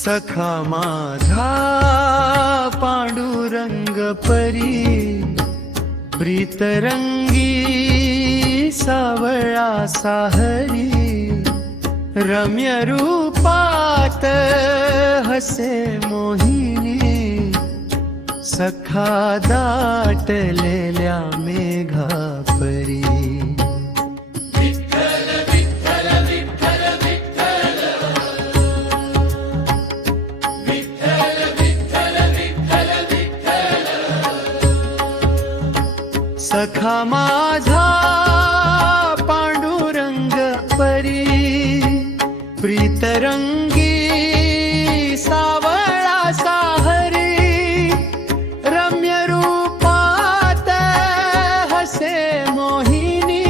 सखा माझा पांडुरंग परी, प्रीतरंगी सावळा साहरी, रम्य रूपात हसे मोहिनी, सखा दाटलेल्या मेघा परी. सखा माझा पांडुरंग परी, प्रीतरंगी सावळा साहरी, रम्य रूपात हसे मोहिनी,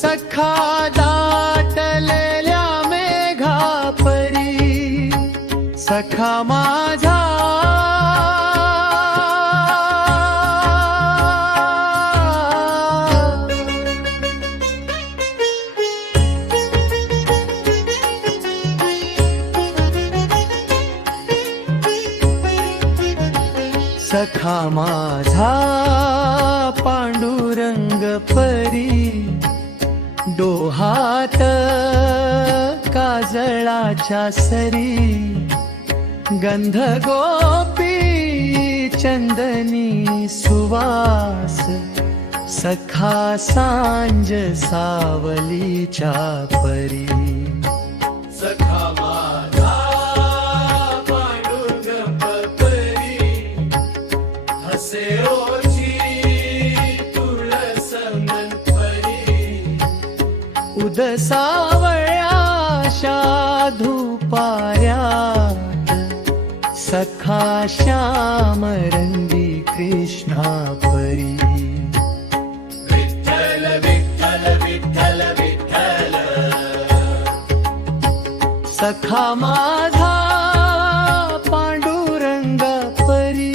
सखा दाटलेल्या मेघा परी. सखा माझा सखा माझा पांडुरंग परी, डोहात काजळाच्या सरी, गंध गोपी चंदनी सुवास, सखा सांज सावलीच्या परी. सखा माझा पांडुरंग परी, हसे रोजी तुळस परी, उद सावळ्याशा धुपाऱ्यात, सखा श्याम रंगी कृष्णा परी. विठ्ठल विठ्ठल विठ्ठल विठ्ठल, सखा माझा पांडुरंग परी.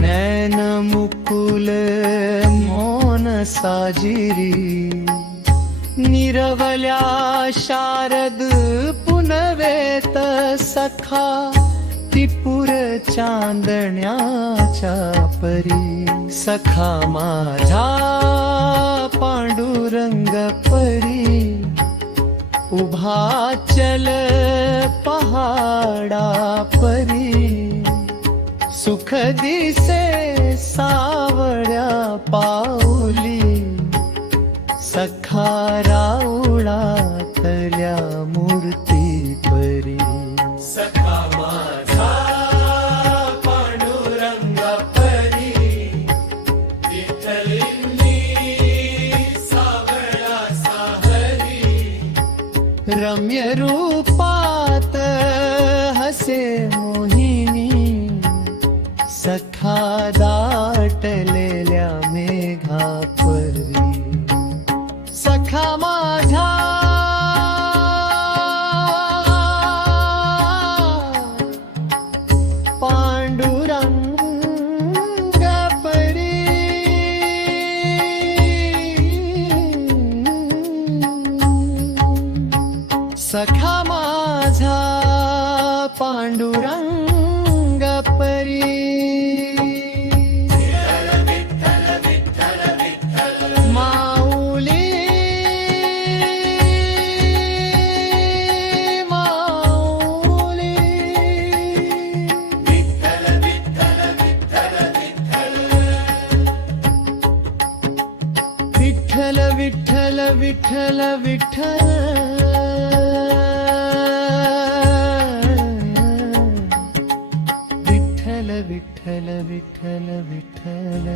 नैन मुकुल मोन साजिरी, निरवल्या शारद पुनवेत, सखा त्रिपुर चांदण्याच्या परी. सखा माझा पांडुरंग परी, उभा चल पहाडा परी, सुख दिसे सावळ्या पाऊली, सखा राऊळातल्या मूर्ती परी. सखा माझा पांडुरंग परी, विठ्ठलिनी सावळा साहरी, रम्य रूपात हसे मोहिनी, सखा दाटलेल्या मेघा परी. सखा माझा पांडुरंग परी. सखा माझा पांडुरंग परी. विठ्ठल विठ्ठल विठ्ठल विठ्ठल, विठ्ठल विठ्ठल विठ्ठल विठ्ठल.